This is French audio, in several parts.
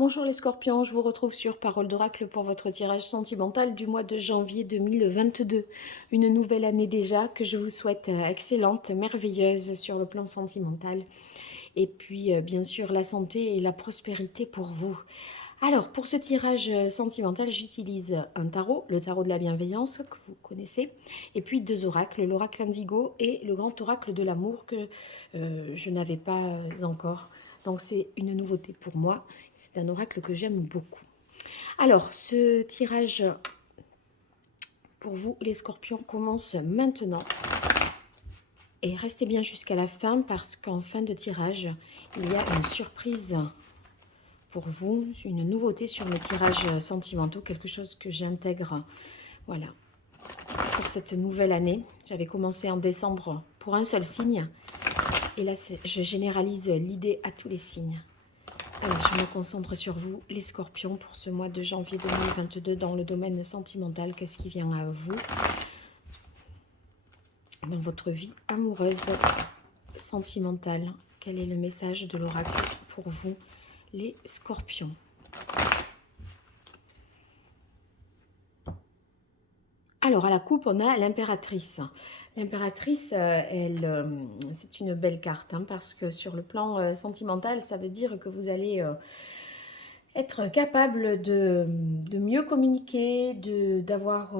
Bonjour les scorpions, je vous retrouve sur Parole d'Oracle pour votre tirage sentimental du mois de janvier 2022. Une nouvelle année déjà que je vous souhaite excellente, merveilleuse sur le plan sentimental. Et puis bien sûr la santé et la prospérité pour vous. Alors pour ce tirage sentimental, j'utilise un tarot, le tarot de la bienveillance que vous connaissez, et puis deux oracles, l'oracle indigo et le grand oracle de l'amour que je n'avais pas encore. Donc c'est une nouveauté pour moi. C'est un oracle que j'aime beaucoup. Alors, ce tirage pour vous, les scorpions, commence maintenant. Et restez bien jusqu'à la fin parce qu'en fin de tirage, il y a une surprise pour vous, une nouveauté sur mes tirages sentimentaux, quelque chose que j'intègre, voilà, pour cette nouvelle année. J'avais commencé en décembre pour un seul signe. Et là, je généralise l'idée à tous les signes. Allez, je me concentre sur vous, les scorpions, pour ce mois de janvier 2022 dans le domaine sentimental. Qu'est-ce qui vient à vous dans votre vie amoureuse, sentimentale? Quel est le message de l'oracle pour vous, les scorpions? Alors, à la coupe, on a l'impératrice. L'impératrice, c'est une belle carte, hein, parce que sur le plan sentimental, ça veut dire que vous allez être capable de mieux communiquer, d'avoir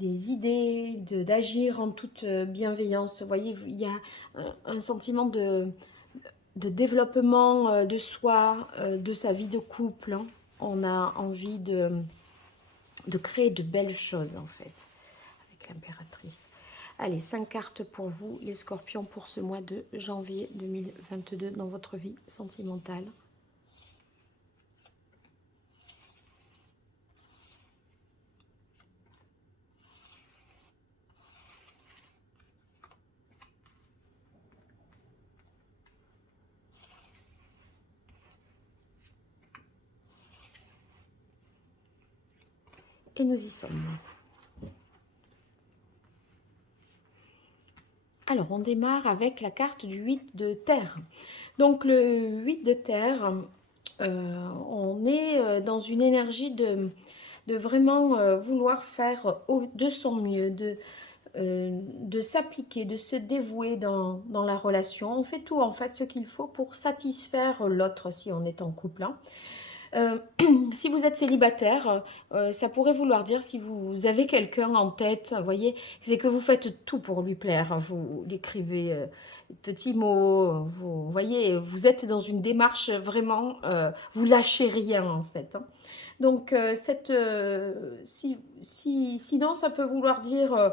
des idées, d'agir en toute bienveillance. Vous voyez, il y a un sentiment de développement de soi, de sa vie de couple, hein. On a envie de créer de belles choses, en fait, avec l'impératrice. Allez, 5 cartes pour vous, les scorpions, pour ce mois de janvier 2022 dans votre vie sentimentale. Et nous y sommes. Alors, on démarre avec la carte du 8 de terre. Donc, le 8 de terre, on est dans une énergie de vraiment vouloir faire de son mieux, de s'appliquer, de se dévouer dans la relation. On fait tout, en fait, ce qu'il faut pour satisfaire l'autre si on est en couple, hein. Euh, si vous êtes célibataire, ça pourrait vouloir dire, si vous avez quelqu'un en tête, vous voyez, c'est que vous faites tout pour lui plaire. Vous écrivez petits mots, vous voyez, vous êtes dans une démarche vraiment, vous lâchez rien en fait, hein. Donc, sinon, ça peut vouloir dire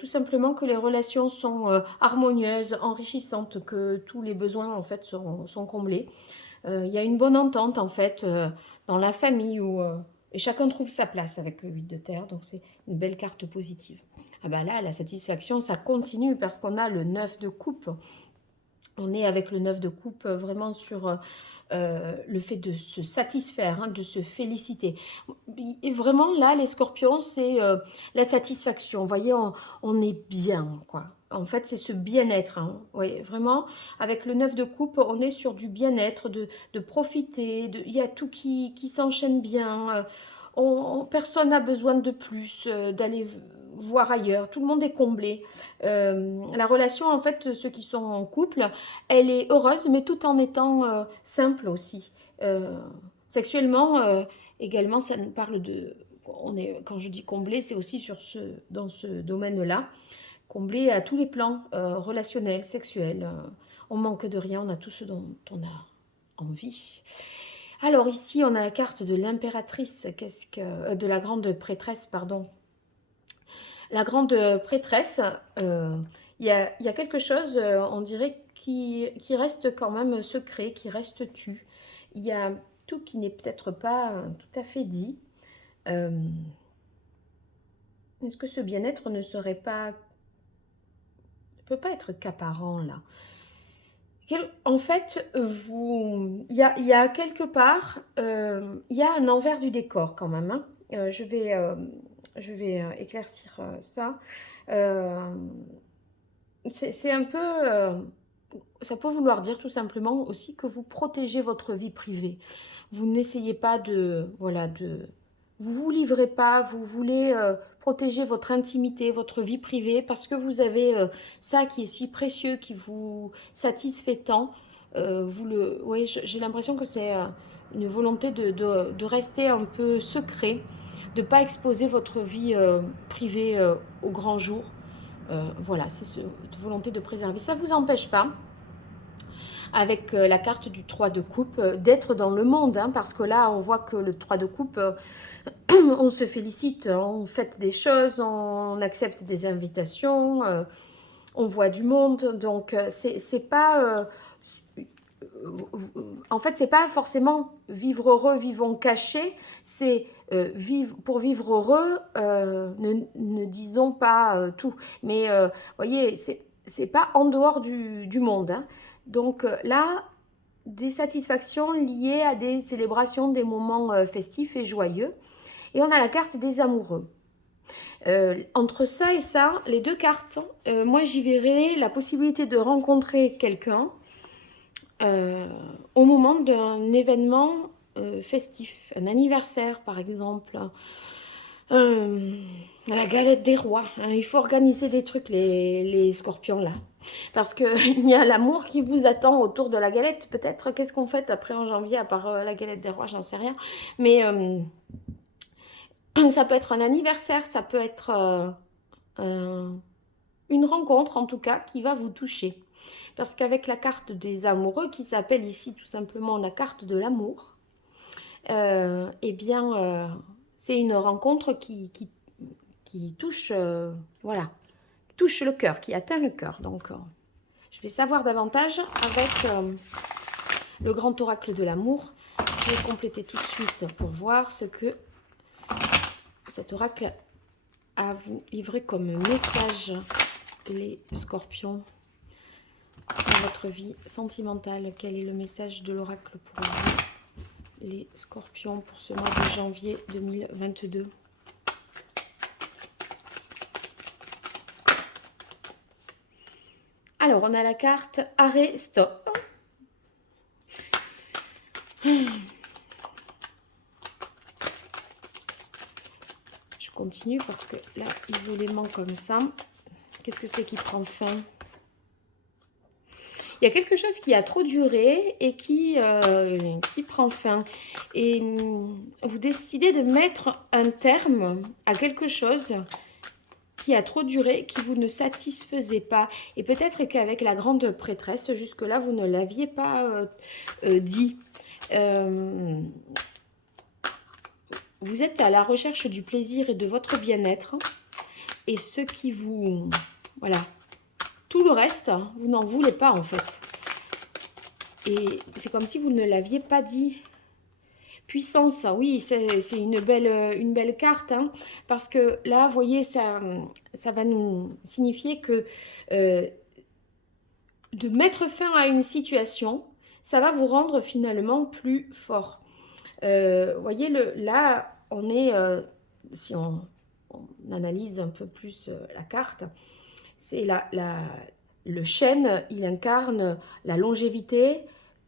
tout simplement que les relations sont harmonieuses, enrichissantes, que tous les besoins en fait sont comblés. Il y a une bonne entente en fait dans la famille où et chacun trouve sa place avec le 8 de terre, donc c'est une belle carte positive. Ah bah là, la satisfaction, ça continue parce qu'on a le 9 de coupe. On est avec le 9 de coupe vraiment sur le fait de se satisfaire, hein, de se féliciter. Et vraiment, là, les scorpions, c'est la satisfaction. Vous voyez, on est bien, quoi. En fait, c'est ce bien-être, hein. Oui, vraiment, avec le 9 de coupe, on est sur du bien-être, de profiter. Il y a tout qui s'enchaîne bien. Personne n'a besoin de plus, d'aller voir ailleurs. Tout le monde est comblé. La relation, en fait, ceux qui sont en couple, elle est heureuse, mais tout en étant simple aussi. Euh, Sexuellement, également, ça nous parle de... quand je dis comblé, c'est aussi dans ce domaine-là. Comblé à tous les plans, relationnels, sexuels. On manque de rien, on a tout ce dont on a envie. Alors ici, on a la carte de l'impératrice, de la grande prêtresse, pardon. La grande prêtresse, il y a quelque chose, on dirait, qui reste quand même secret, qui reste tu. Il y a tout qui n'est peut-être pas tout à fait dit. Euh, Est-ce que ce bien-être ne peut pas être qu'apparent là? En fait, il y a quelque part, il y a un envers du décor quand même, hein. Je vais éclaircir ça. Euh, c'est un peu... ça peut vouloir dire tout simplement aussi que vous protégez votre vie privée. Vous n'essayez pas de, voilà, vous vous livrez pas, vous voulez protéger votre intimité, votre vie privée, parce que vous avez ça qui est si précieux, qui vous satisfait tant. Oui, j'ai l'impression que c'est une volonté de rester un peu secret, de ne pas exposer votre vie privée au grand jour. Voilà, c'est cette volonté de préserver. Ça ne vous empêche pas, avec la carte du 3 de coupe, d'être dans le monde, hein, parce que là, on voit que le 3 de coupe, on se félicite, on fête des choses, on accepte des invitations, on voit du monde, donc c'est pas... en fait, c'est pas forcément vivre heureux, vivons cachés, c'est pour vivre heureux, ne disons pas tout. Mais voyez, c'est pas en dehors du monde, hein. Donc là, des satisfactions liées à des célébrations, des moments festifs et joyeux. Et on a la carte des amoureux. Entre ça et ça, les deux cartes, moi j'y verrais la possibilité de rencontrer quelqu'un au moment d'un événement festif, un anniversaire par exemple, la galette des rois, hein. Il faut organiser des trucs, les scorpions là. Parce qu'il y a l'amour qui vous attend autour de la galette. Peut-être, qu'est-ce qu'on fait après en janvier, à part la galette des rois, j'en sais rien. Mais ça peut être un anniversaire, ça peut être une rencontre en tout cas qui va vous toucher. Parce qu'avec la carte des amoureux, qui s'appelle ici tout simplement la carte de l'amour, eh bien, c'est une rencontre qui touche, voilà, touche le cœur, qui atteint le cœur. Donc, je vais savoir davantage avec le grand oracle de l'amour. Je vais compléter tout de suite pour voir ce que cet oracle a à vous livrer comme message, les scorpions, dans votre vie sentimentale. Quel est le message de l'oracle pour vous, les scorpions, pour ce mois de janvier 2022? Alors, on a la carte arrêt, stop. Je continue parce que là, isolément comme ça, qu'est-ce que c'est qui prend fin? Il y a quelque chose qui a trop duré et qui prend fin. Et vous décidez de mettre un terme à quelque chose qui a trop duré, qui vous ne satisfaisait pas. Et peut-être qu'avec la grande prêtresse, jusque-là, vous ne l'aviez pas dit. Vous êtes à la recherche du plaisir et de votre bien-être. Et ce qui vous... Voilà. Tout le reste, vous n'en voulez pas en fait. Et c'est comme si vous ne l'aviez pas dit. Puissance, oui, c'est une belle carte, hein, parce que là, vous voyez, ça va nous signifier que de mettre fin à une situation, ça va vous rendre finalement plus fort. Vous voyez, là, on est, si on analyse un peu plus la carte, c'est le chêne, il incarne la longévité,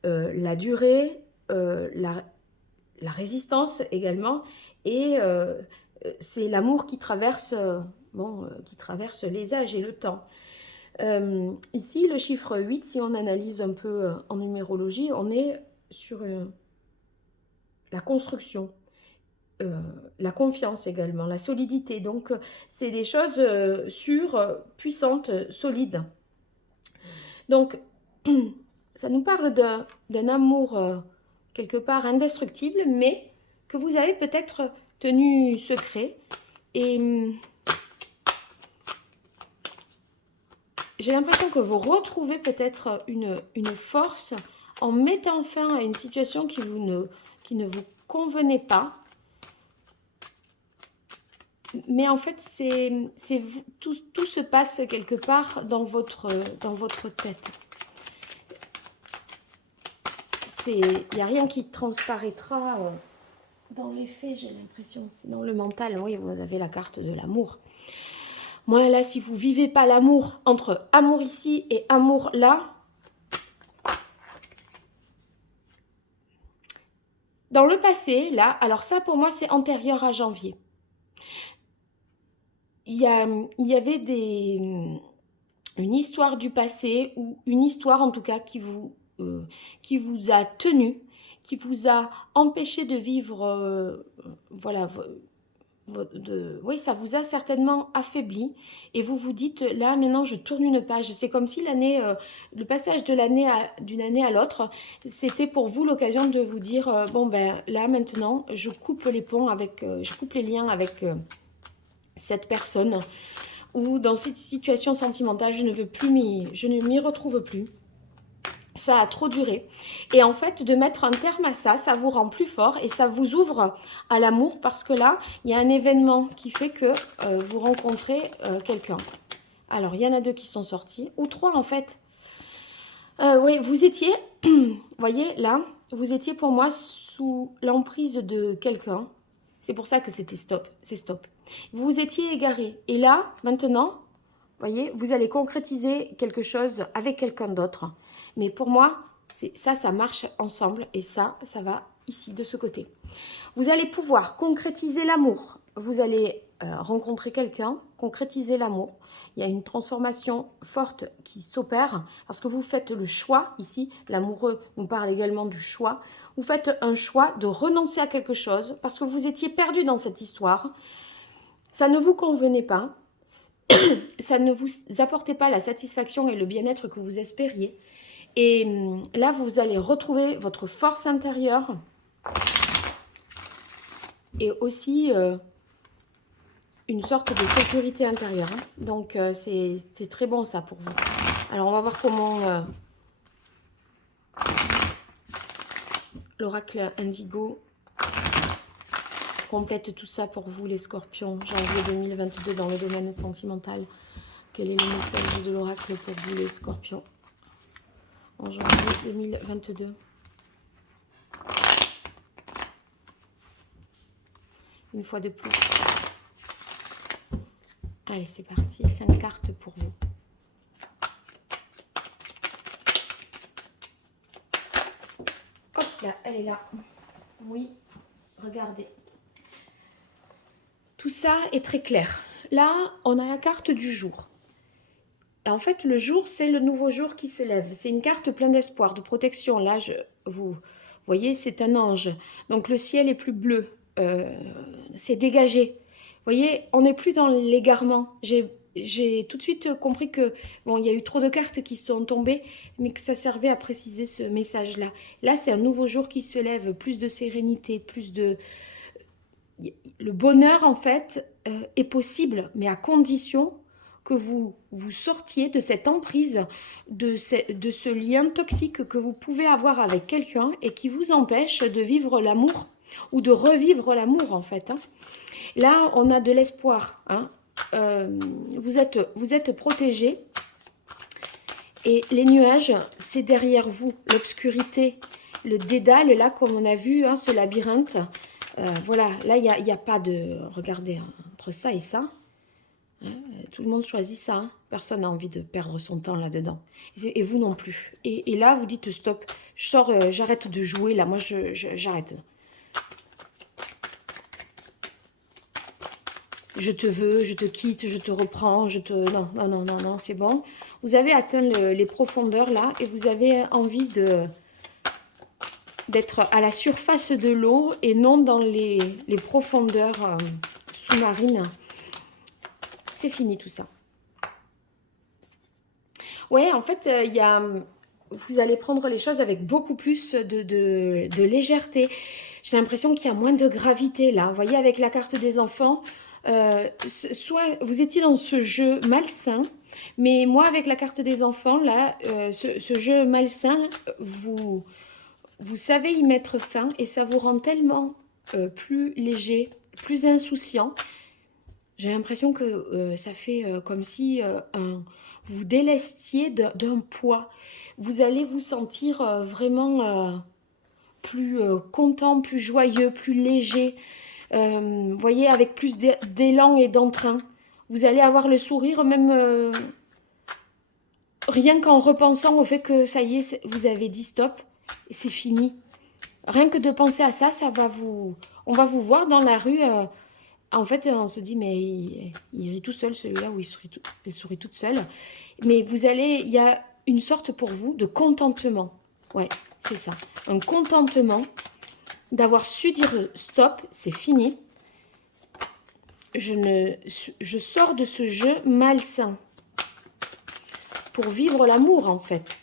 la durée, la résistance également, et c'est l'amour qui traverse, qui traverse les âges et le temps. Ici, le chiffre 8, si on analyse un peu en numérologie, on est sur la construction, la confiance également, la solidité. Donc, c'est des choses sûres, puissantes, solides. Donc, ça nous parle d'un amour quelque part indestructible, mais que vous avez peut-être tenu secret. Et j'ai l'impression que vous retrouvez peut-être une force en mettant fin à une situation qui ne vous convenait pas. Mais en fait, tout se passe quelque part dans votre tête. Il n'y a rien qui transparaîtra dans les faits, j'ai l'impression. C'est dans le mental. Oui, vous avez la carte de l'amour. Moi, là, si vous ne vivez pas l'amour entre amour ici et amour là, Dans le passé, là, alors ça pour moi c'est antérieur à janvier. Il y avait une histoire du passé ou une histoire en tout cas qui vous a tenu, qui vous a empêché de vivre, voilà, oui, ça vous a certainement affaibli et vous vous dites là maintenant je tourne une page. C'est comme si le passage d'une année à l'autre, c'était pour vous l'occasion de vous dire bon ben là maintenant je coupe les ponts avec, je coupe les liens avec cette personne ou dans cette situation sentimentale je ne m'y retrouve plus. Ça a trop duré. Et en fait, de mettre un terme à ça, ça vous rend plus fort et ça vous ouvre à l'amour parce que là, il y a un événement qui fait que vous rencontrez quelqu'un. Alors, il y en a 2 qui sont sortis, ou 3 en fait. Oui, vous étiez, vous voyez, là, vous étiez pour moi sous l'emprise de quelqu'un. C'est pour ça que c'était stop, c'est stop. Vous vous étiez égaré. Et là, maintenant, voyez, vous allez concrétiser quelque chose avec quelqu'un d'autre. Mais pour moi, ça marche ensemble et ça va ici, de ce côté. Vous allez pouvoir concrétiser l'amour. Vous allez rencontrer quelqu'un, concrétiser l'amour. Il y a une transformation forte qui s'opère parce que vous faites le choix ici. L'amoureux nous parle également du choix. Vous faites un choix de renoncer à quelque chose parce que vous étiez perdu dans cette histoire. Ça ne vous convenait pas. Ça ne vous apportait pas la satisfaction et le bien-être que vous espériez. Et là, vous allez retrouver votre force intérieure et aussi une sorte de sécurité intérieure. Hein. Donc, c'est très bon ça pour vous. Alors, on va voir comment l'oracle Indigo complète tout ça pour vous, les scorpions. Janvier 2022 dans le domaine sentimental. Quel est le message de l'oracle pour vous, les scorpions, en janvier 2022? Une fois de plus. Allez, c'est parti. 5 cartes pour vous. Hop là, elle est là. Oui, regardez. Tout ça est très clair. Là, on a la carte du jour. En fait, le jour, c'est le nouveau jour qui se lève. C'est une carte pleine d'espoir, de protection. Là, vous voyez, c'est un ange. Donc, le ciel est plus bleu. C'est dégagé. Vous voyez, on n'est plus dans l'égarement. J'ai tout de suite compris que, bon, il y a eu trop de cartes qui sont tombées, mais que ça servait à préciser ce message-là. Là, c'est un nouveau jour qui se lève, plus de sérénité, plus de... Le bonheur, en fait, est possible, mais à condition que vous sortiez de cette emprise, de ce lien toxique que vous pouvez avoir avec quelqu'un et qui vous empêche de vivre l'amour ou de revivre l'amour, en fait. Hein. Là, on a de l'espoir. Hein. Vous êtes protégé et les nuages, c'est derrière vous. L'obscurité, le dédale, là, comme on a vu, hein, ce labyrinthe. Voilà, là, il n'y a pas de... Regardez, hein, entre ça et ça, hein, tout le monde choisit ça. Hein. Personne n'a envie de perdre son temps là-dedans. Et vous non plus. Et là, vous dites stop. Je sors, j'arrête de jouer, là. Moi, j'arrête. Je te veux, je te quitte, je te reprends, je te... Non, non, non, non, non, c'est bon. Vous avez atteint les profondeurs, là, et vous avez envie d'être à la surface de l'eau et non dans les profondeurs sous-marines. C'est fini tout ça. Ouais, en fait, vous allez prendre les choses avec beaucoup plus de légèreté. J'ai l'impression qu'il y a moins de gravité là. Vous voyez, avec la carte des enfants, soit vous étiez dans ce jeu malsain, mais moi, avec la carte des enfants, là, ce jeu malsain, vous savez y mettre fin et ça vous rend tellement plus léger, plus insouciant. J'ai l'impression que ça fait comme si vous délestiez d'un poids. Vous allez vous sentir vraiment plus content, plus joyeux, plus léger. Vous voyez, avec plus d'élan et d'entrain. Vous allez avoir le sourire même rien qu'en repensant au fait que ça y est, vous avez dit stop et c'est fini. rien que de penser à ça, ça va vous... On va vous voir dans la rue. En fait, on se dit, mais il rit tout seul, celui-là, où il sourit toute seule. Mais vous allez... Il y a une sorte pour vous de contentement. Ouais, c'est ça. Un contentement d'avoir su dire stop, c'est fini. Je sors de ce jeu malsain pour vivre l'amour, en fait.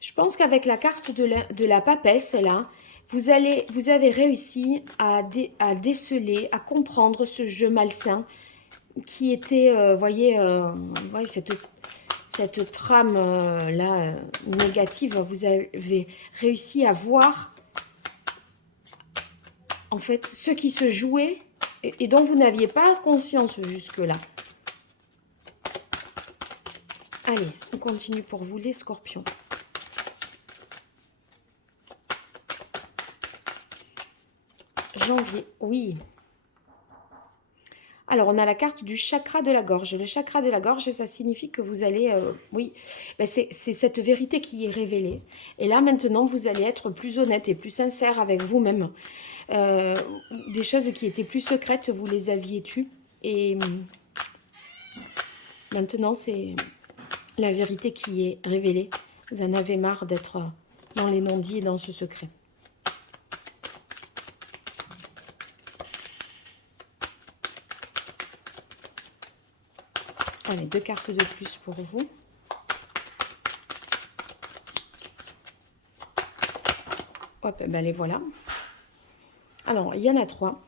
Je pense qu'avec la carte de la papesse, là, vous avez réussi à déceler, à comprendre ce jeu malsain qui était, voyez, cette trame là négative. Vous avez réussi à voir en fait ce qui se jouait et dont vous n'aviez pas conscience jusque-là. Allez, on continue pour vous les scorpions. Janvier, oui. Alors, on a la carte du chakra de la gorge. Le chakra de la gorge, ça signifie que vous allez... oui, ben c'est cette vérité qui est révélée. Et là, maintenant, vous allez être plus honnête et plus sincère avec vous-même. Des choses qui étaient plus secrètes, vous les aviez tues. Et maintenant, c'est la vérité qui est révélée. Vous en avez marre d'être dans les non-dits et dans ce secret. Allez, 2 cartes de plus pour vous. Hop, ben les voilà. Alors, il y en a 3.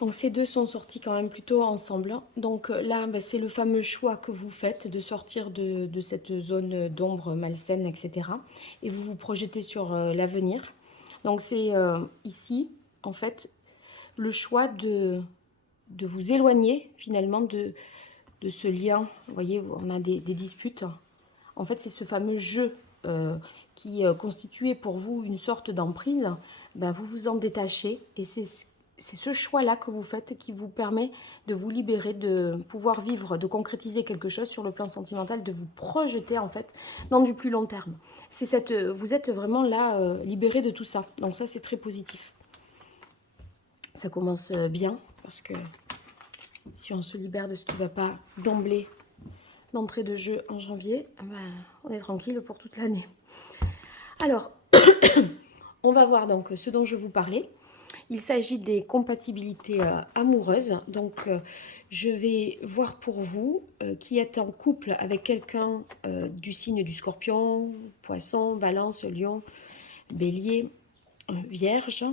Donc, ces deux sont sortis quand même plutôt ensemble. Donc là, ben, c'est le fameux choix que vous faites de sortir de cette zone d'ombre malsaine, etc. Et vous vous projetez sur l'avenir. Donc, c'est ici, en fait, le choix de vous éloigner, finalement, de ce lien. Vous voyez, on a des disputes. En fait, c'est ce fameux jeu qui constituait pour vous une sorte d'emprise. Ben, vous vous en détachez et c'est ce choix-là que vous faites qui vous permet de vous libérer, de pouvoir vivre, de concrétiser quelque chose sur le plan sentimental, de vous projeter en fait dans du plus long terme. Vous êtes vraiment là libéré de tout ça. Donc ça, c'est très positif. Ça commence bien parce que si on se libère de ce qui ne va pas d'emblée, d'entrée de jeu en janvier, ben, on est tranquille pour toute l'année. Alors, on va voir donc ce dont je vous parlais. Il s'agit des compatibilités amoureuses. Donc, je vais voir pour vous qui êtes en couple avec quelqu'un du signe du Scorpion, Poisson, Balance, Lion, Bélier, Vierge,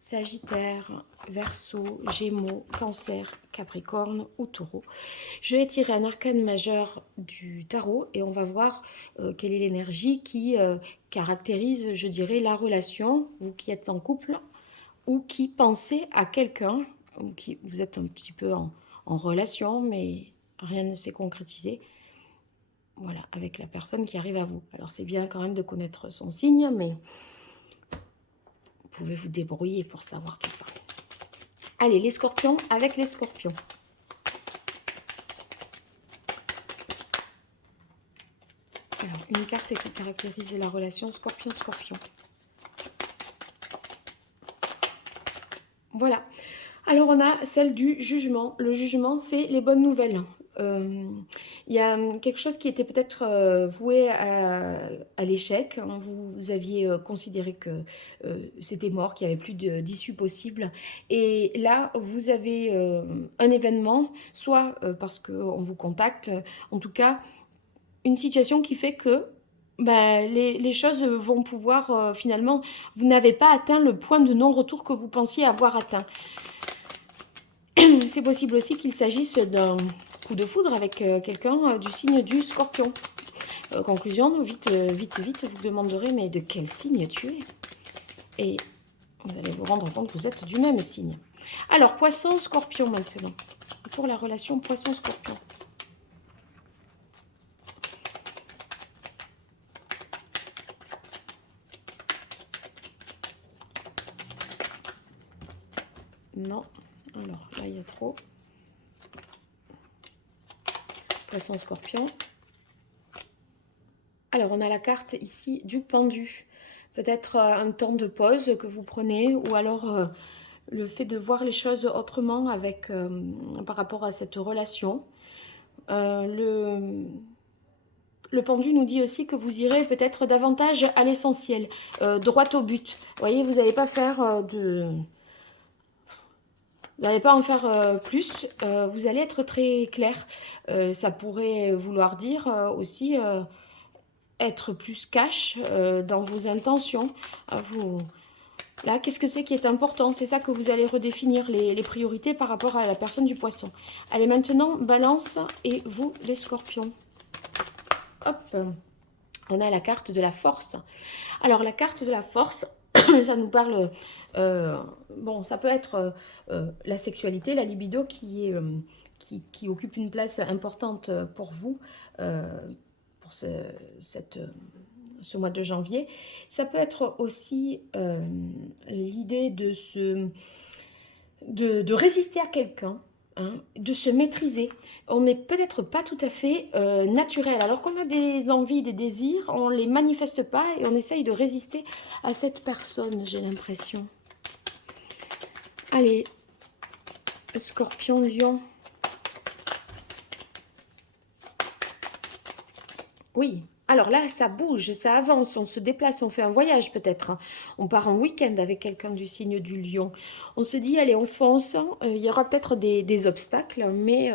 Sagittaire, Verseau, Gémeaux, Cancer, Capricorne ou Taureau. Je vais tirer un arcane majeur du tarot et on va voir quelle est l'énergie qui caractérise, je dirais, la relation, vous qui êtes en couple ou qui pensez à quelqu'un, ou qui vous êtes un petit peu en relation, mais rien ne s'est concrétisé. Voilà, avec la personne qui arrive à vous. Alors c'est bien quand même de connaître son signe, mais vous pouvez vous débrouiller pour savoir tout ça. Allez, les scorpions avec les scorpions. Alors, une carte qui caractérise la relation scorpion-scorpion. Voilà. Alors, on a celle du jugement. Le jugement, c'est les bonnes nouvelles. Il y a quelque chose qui était peut-être voué à l'échec. Vous aviez considéré que c'était mort, qu'il n'y avait plus d'issue possible. Et là, vous avez un événement, soit parce qu'on vous contacte, en tout cas, une situation qui fait que ben, les choses vont pouvoir, finalement, vous n'avez pas atteint le point de non-retour que vous pensiez avoir atteint. C'est possible aussi qu'il s'agisse d'un coup de foudre avec quelqu'un du signe du Scorpion. Conclusion, vite, vous demanderez, mais de quel signe tu es? Et vous allez vous rendre compte que vous êtes du même signe. Alors, Poisson-Scorpion maintenant. Pour la relation Poisson-Scorpion. Non. Alors, là, il y a trop. Poisson-Scorpion. Alors, on a la carte ici du pendu. Peut-être un temps de pause que vous prenez, ou alors le fait de voir les choses autrement avec, par rapport à cette relation. Le pendu nous dit aussi que vous irez peut-être davantage à l'essentiel, droit au but. Vous voyez, vous n'allez pas faire vous n'allez pas en faire plus, vous allez être très clair. Ça pourrait vouloir dire aussi être plus cash dans vos intentions. Vous... Là, qu'est-ce que c'est qui est important? C'est ça que vous allez redéfinir, les priorités par rapport à la personne du poisson. Allez, maintenant, balance et vous, les scorpions. Hop, on a la carte de la force. Alors, la carte de la force, ça nous parle... bon, ça peut être la sexualité, la libido qui occupe une place importante pour vous, pour ce mois de janvier. Ça peut être aussi l'idée de résister à quelqu'un, hein, de se maîtriser. On n'est peut-être pas tout à fait naturel. Alors qu'on a des envies, des désirs, on ne les manifeste pas et on essaye de résister à cette personne, j'ai l'impression. Allez, Scorpion, Lion. Oui, alors là, ça bouge, ça avance, on se déplace, on fait un voyage peut-être. On part en week-end avec quelqu'un du signe du lion. On se dit, allez, on fonce. Il y aura peut-être des obstacles, mais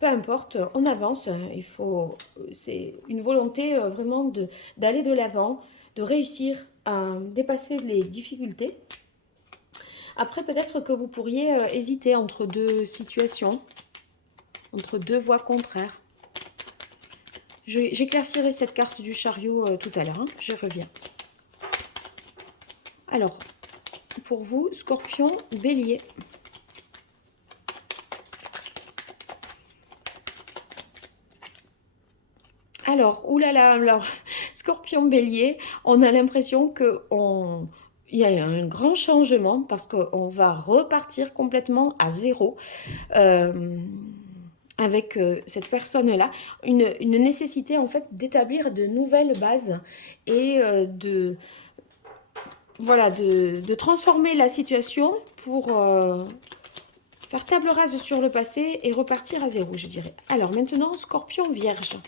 peu importe, on avance. C'est une volonté vraiment d'aller de l'avant, de réussir à dépasser les difficultés. Après, peut-être que vous pourriez hésiter entre deux situations, entre deux voies contraires. J'éclaircirai cette carte du chariot tout à l'heure, hein, je reviens. Alors, pour vous, Scorpion, Bélier. Alors, oulala, alors, Scorpion, Bélier, on a l'impression il y a un grand changement parce qu'on va repartir complètement à zéro avec cette personne-là. Une nécessité en fait d'établir de nouvelles bases et voilà, de transformer la situation pour faire table rase sur le passé et repartir à zéro, je dirais. Alors maintenant, Scorpion, Vierge.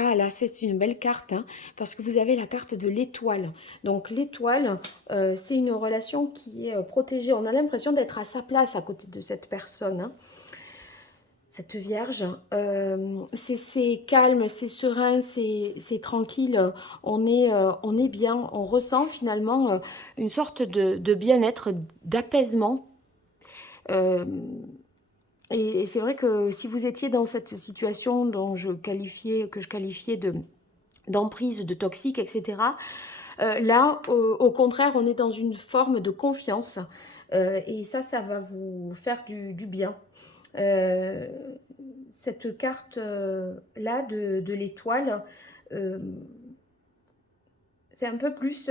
Ah là, c'est une belle carte, hein, parce que vous avez la carte de l'étoile. Donc l'étoile, c'est une relation qui est protégée. On a l'impression d'être à sa place à côté de cette personne, hein, cette Vierge. C'est calme, c'est serein, c'est tranquille. On est bien, on ressent finalement une sorte de bien-être, d'apaisement. Et c'est vrai que si vous étiez dans cette situation que je qualifiais d'emprise, de toxique, etc., là, au contraire, on est dans une forme de confiance. Et ça va vous faire du bien. Cette carte-là de l'étoile, c'est un peu plus...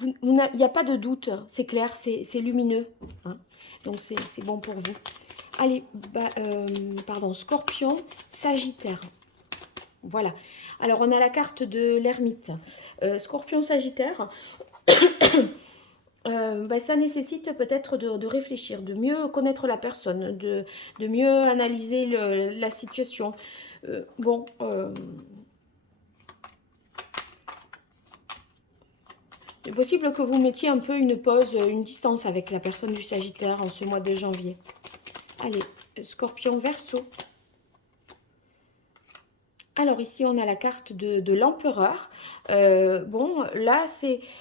il n'y a pas de doute, c'est clair, c'est lumineux, hein. Donc c'est bon pour vous. Allez, pardon, Scorpion, Sagittaire. Voilà. Alors, on a la carte de l'ermite. Scorpion, Sagittaire, ça nécessite peut-être de réfléchir, de mieux connaître la personne, de mieux analyser la situation. C'est possible que vous mettiez un peu une pause, une distance avec la personne du Sagittaire en ce mois de janvier. Allez, Scorpion, Verseau. Alors ici, on a la carte de l'empereur. Bon, là,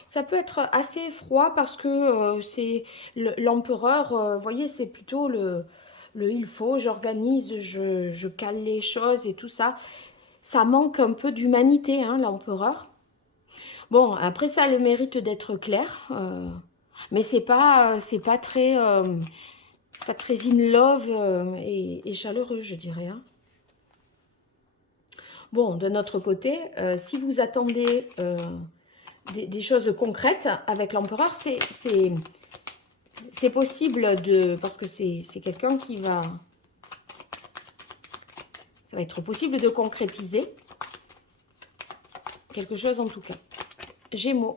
ça peut être assez froid parce que c'est l'empereur, vous voyez, c'est plutôt le il faut, j'organise, je cale les choses et tout ça. Ça manque un peu d'humanité, hein, l'empereur. Bon, après ça a le mérite d'être clair, mais c'est pas très in love et chaleureux, je dirais, hein. Bon, de notre côté, si vous attendez des choses concrètes avec l'empereur, C'est possible de... Parce que c'est quelqu'un qui va... Ça va être possible de concrétiser quelque chose en tout cas. Gémeaux.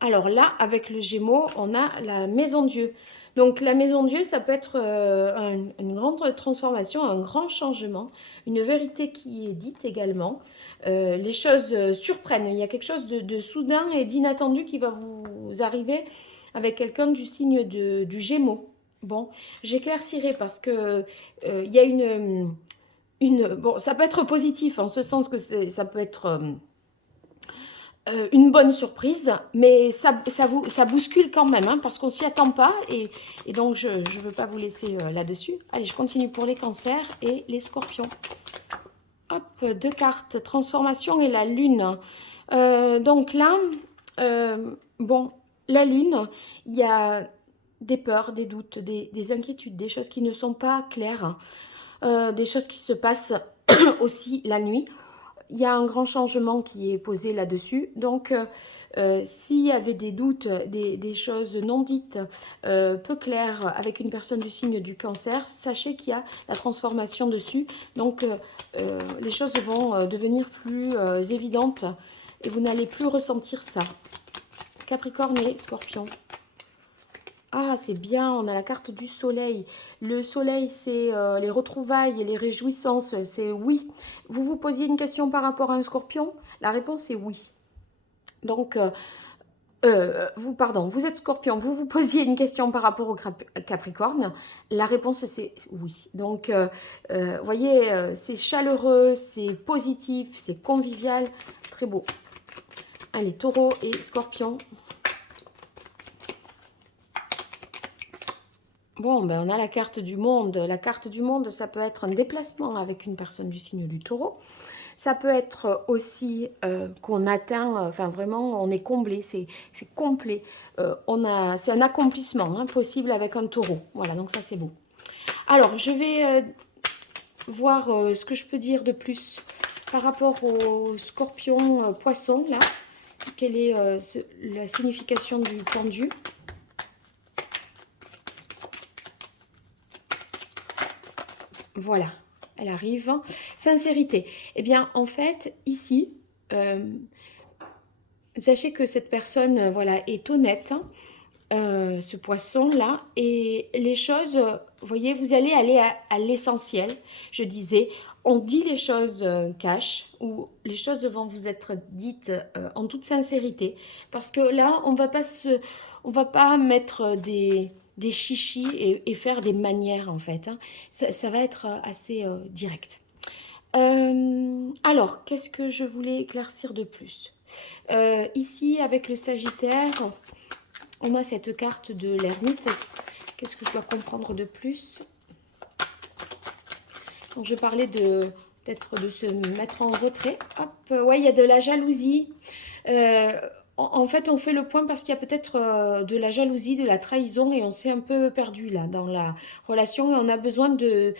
Alors là, avec le Gémeaux, on a la Maison Dieu. Donc la Maison Dieu, ça peut être une grande transformation, un grand changement, une vérité qui est dite également. Les choses surprennent. Il y a quelque chose de soudain et d'inattendu qui va vous arriver avec quelqu'un du signe du Gémeaux. Bon, j'éclaircirai parce que il y a bon, ça peut être positif en ce sens que ça peut être une bonne surprise, mais ça bouscule quand même, hein, parce qu'on s'y attend pas, et donc je ne veux pas vous laisser là-dessus. Allez, je continue pour les cancers et les scorpions. Hop, 2 cartes, transformation et la lune. Donc là, bon, la lune, il y a des peurs, des doutes, des inquiétudes, des choses qui ne sont pas claires, des choses qui se passent aussi la nuit. Il y a un grand changement qui est posé là-dessus. Donc, s'il y avait des doutes, des choses non dites, peu claires avec une personne du signe du cancer, sachez qu'il y a la transformation dessus. Donc, les choses vont devenir plus évidentes et vous n'allez plus ressentir ça. Capricorne et Scorpion. Ah, c'est bien, on a la carte du soleil. Le soleil, c'est les retrouvailles et les réjouissances, c'est oui. Vous vous posiez une question par rapport à un scorpion? La réponse est oui. Donc, vous êtes scorpion, vous vous posiez une question par rapport au Capricorne, la réponse c'est oui. Donc, voyez, c'est chaleureux, c'est positif, c'est convivial, très beau. Allez, taureau et scorpion. Bon, ben on a la carte du monde. La carte du monde, ça peut être un déplacement avec une personne du signe du taureau. Ça peut être aussi qu'on atteint, enfin vraiment, on est comblé, c'est complet. C'est un accomplissement possible avec un taureau. Voilà, donc ça c'est beau. Alors, je vais voir ce que je peux dire de plus par rapport au scorpion poisson, là. Quelle est la signification du pendu? Voilà, elle arrive. Sincérité. Eh bien, en fait, ici, sachez que cette personne, voilà, est honnête, ce poisson-là, et les choses, vous voyez, vous allez aller à l'essentiel. Je disais, on dit les choses cash, ou les choses vont vous être dites en toute sincérité, parce que là, on va pas mettre des chichis et faire des manières, en fait. Hein. Ça va être assez direct. Alors, qu'est-ce que je voulais éclaircir de plus? Ici, avec le Sagittaire, on a cette carte de l'ermite. Qu'est-ce que je dois comprendre de plus? Donc, je parlais peut-être de se mettre en retrait. Hop, ouais, il y a de la jalousie. En fait, on fait le point parce qu'il y a peut-être de la jalousie, de la trahison, et on s'est un peu perdu là dans la relation, et on a besoin de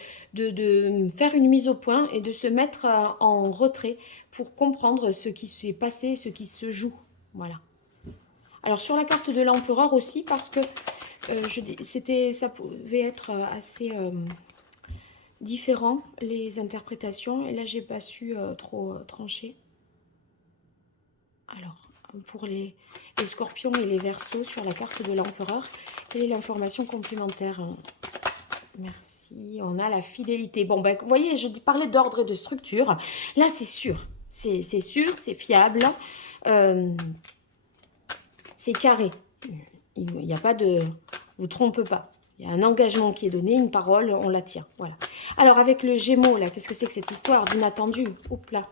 faire une mise au point et de se mettre en retrait pour comprendre ce qui s'est passé, ce qui se joue. Voilà. Alors sur la carte de l'empereur aussi, parce que ça pouvait être assez différent les interprétations, et là j'ai pas su trop trancher. Alors pour les scorpions et les verseaux sur la carte de l'empereur, quelle est l'information complémentaire? Merci, on a la fidélité. Bon ben vous voyez, je parlais d'ordre et de structure, là c'est sûr, c'est sûr, c'est fiable, c'est carré. Il n'y a pas de... Vous trompez pas. Il y a un engagement qui est donné, une parole, on la tient. Voilà. Alors, avec le Gémeaux, là, qu'est-ce que c'est que cette histoire d'inattendu? Oups là.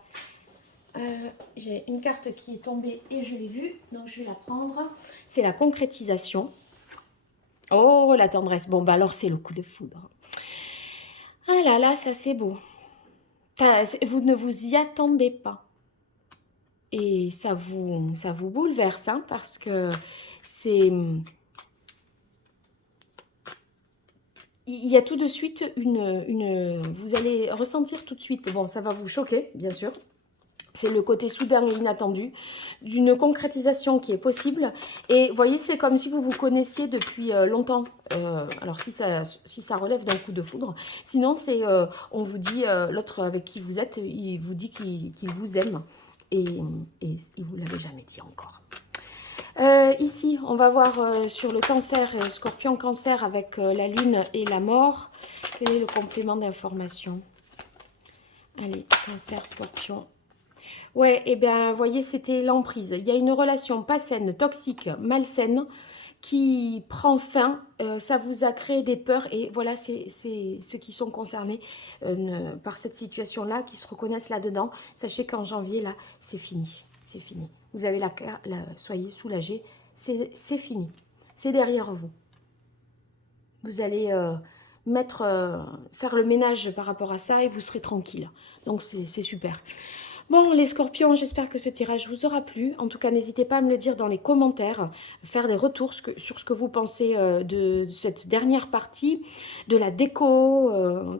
J'ai une carte qui est tombée et je l'ai vue, donc je vais la prendre. C'est la concrétisation. Oh, la tendresse. Bon, bah alors, c'est le coup de foudre. Ah là là, ça c'est beau. Vous ne vous y attendez pas. Et ça vous bouleverse, hein, parce que c'est... Il y a tout de suite vous allez ressentir tout de suite, bon, ça va vous choquer, bien sûr, C'est le côté soudain et inattendu d'une concrétisation qui est possible. Et vous voyez, c'est comme si vous vous connaissiez depuis longtemps. Alors si ça relève d'un coup de foudre. Sinon, c'est on vous dit, l'autre avec qui vous êtes, il vous dit qu'il vous aime. Et il ne vous l'avait jamais dit encore. Ici, on va voir sur le cancer, scorpion cancer avec la lune et la mort. Quel est le complément d'information? Allez, cancer, scorpion. Ouais, et bien, vous voyez, c'était l'emprise. Il y a une relation pas saine, toxique, malsaine, qui prend fin. Ça vous a créé des peurs. Et voilà, c'est ceux qui sont concernés par cette situation-là, qui se reconnaissent là-dedans. Sachez qu'en janvier, là, c'est fini. C'est fini. Vous avez soyez soulagés. C'est fini. C'est derrière vous. Vous allez faire le ménage par rapport à ça et vous serez tranquille. Donc, c'est super. Bon, les scorpions, j'espère que ce tirage vous aura plu. En tout cas, n'hésitez pas à me le dire dans les commentaires, faire des retours sur ce que vous pensez de cette dernière partie, de la déco,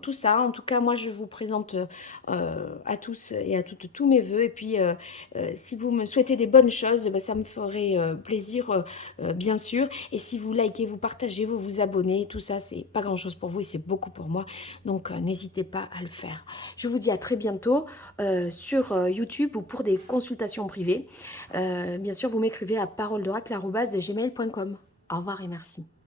tout ça. En tout cas, moi, je vous présente à tous et à toutes tous mes voeux. Et puis, si vous me souhaitez des bonnes choses, ben, ça me ferait plaisir, bien sûr. Et si vous likez, vous partagez, vous vous abonnez, tout ça, c'est pas grand-chose pour vous et c'est beaucoup pour moi. Donc, n'hésitez pas à le faire. Je vous dis à très bientôt sur YouTube ou pour des consultations privées. Bien sûr, vous m'écrivez à paroledoracle@gmail.com. Au revoir et merci.